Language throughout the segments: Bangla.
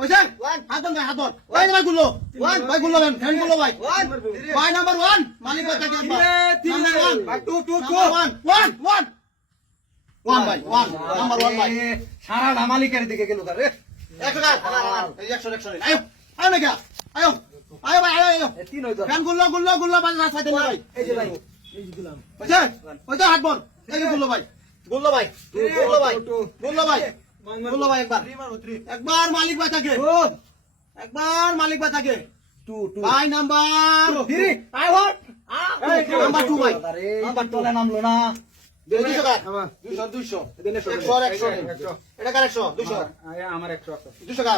ওইছে হাতন ভাই হাতন ভাই ভাই গুলো ভাই গুলো বেন ফ্রেন্ড গুলো ভাই ভাই নাম্বার 1 মালিক ভাই থাকে ভাই 2 2 2 1 1 1 ভাই 1 নাম্বার 1 ভাই সারা মালিকের দিকে গেল রে 100 টাকা এই 100 আয়ো আয়ো না আয়ো আয়ো ভাই আয়ো তিন হইতো ফ্রেন্ড গুলো ভাই রাস্তা সাইতে না ভাই এই যে ভাই ওইছে ওইছে হাত বল এই গুলো ভাই গুলো ভাই একবার মালিক ভাই থাকে একবার মালিক ভাই থাকে 2 ভাই নাম্বার 3 আই ওয়াট নাম্বার 2 ভাই নাম্বার 2 নামলো না 200 টাকা 200 100 এটা কার 100 200 আমার 100 200 টাকা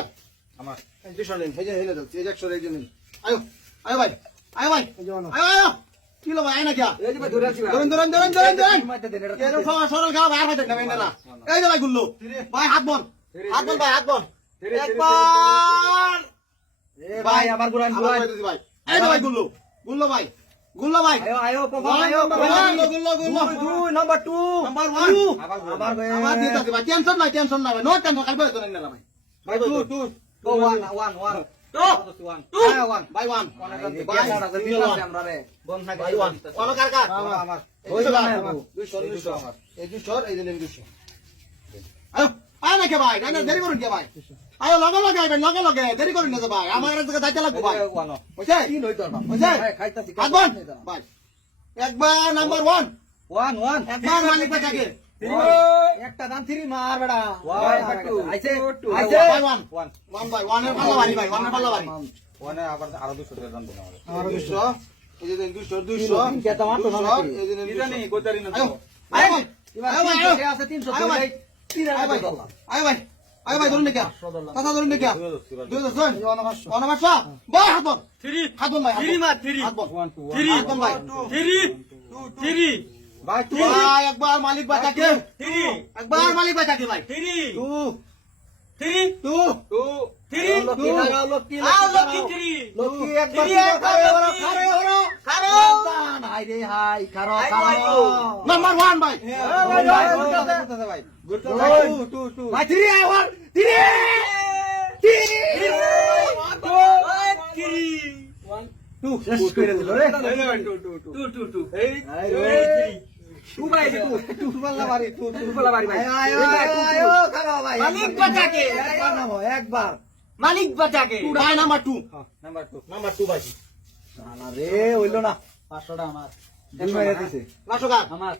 আমার 200 নিন এই যে হেলে যাচ্ছে এই 100 এই যে নিন আয়ো আয়ো ভাই আয়ো কি লো ভাই আয় না কি এই যে ভাই ধরে আছি ধরেন মাইতে দেন এটা কেন সরল খাওয়া ভাই ভাই না না এই যে ভাই গুল্লো ভাই হাত বল ভাই হাত বল একবার এ ভাই আবার গুরান ভাই এই যে ভাই গুল্লো ভাই আয়ো প্রভাব আয়ো গুল্লো 2 নাম্বার 2 নাম্বার 1 আবার আবার দিয়ে থাকে ভাই টেনশন নাই ভাই নো টেনশন কালবে তো নাই না ভাই ভাই 2 1 ভাই 1 আমরা রে বন থাকে ভাই 1 কোন কার আমার এই যে 200 আমার এই 200 এই যে 200 আয়ো আয় না কে ভাই না দেরি করুন কে ভাই আয়ো লগে আইবেন দেরি করুন না তো ভাই আমার কাছে যাইতে লাগবে ভাই বুঝছে তিন হইতো না বুঝছে খাইতাছি আগুন ভাই একবার নাম্বার 1 1 একবার মালিক ভাই থাকে একটা দাম 3 মার বেড়া আইছে ভাই 1 ভাই 1 এর পাল্লা বাড়ি ভাই 1 এর পাল্লা বাড়ি ওনে আবার আরো 200 টাকা দাম দেন আর 200 এই যে 200 কে দাম আটো না এই যে কি জানি গোদারি না আয়ো আয়ো ভাই এবার 300 আছে 300 আয়ো ভাই। দেই 3 আয়ো ভাই আয়ো ভাই ধরুন দেখি কথা ধরুন দেখি 200 অনাবাসা ভাই হাত বল 3 হাত বল ভাই 3 মার 3 হাত বল 3 হাত বল ভাই 3 ভাই ভাই একবার মালিক ভাই থাকে 3 একবার মালিক ভাই থাকে ভাই 3 2 3 2 3 লক্ষ্মী আও লকি 3 লক্ষ্মী একবার খারে হাই রে হাই খারো নাম্বার 1 ভাই ভাই ভাই 3 আই 1 শেষ করে দিল রে 2 এই টু ভাই টু পাল্লা বাড়ি টু পাল্লা বাড়ি ভাই আয়ো খারো ভাই মালিক বাঁচাকে একবার মালিক বাঁচাকে ভাই নাম্বার 2 নাম্বার 2 ভাই না রে হইলো না 500 টা আমার দুই মাইরা দিছে লাখো টাকা আমার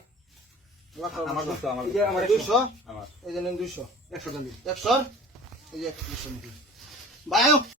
আমার 200 আমার আমার 200 আমার এই যে 200 100 টাকা 100 এই যে 200 ভাই আয়ো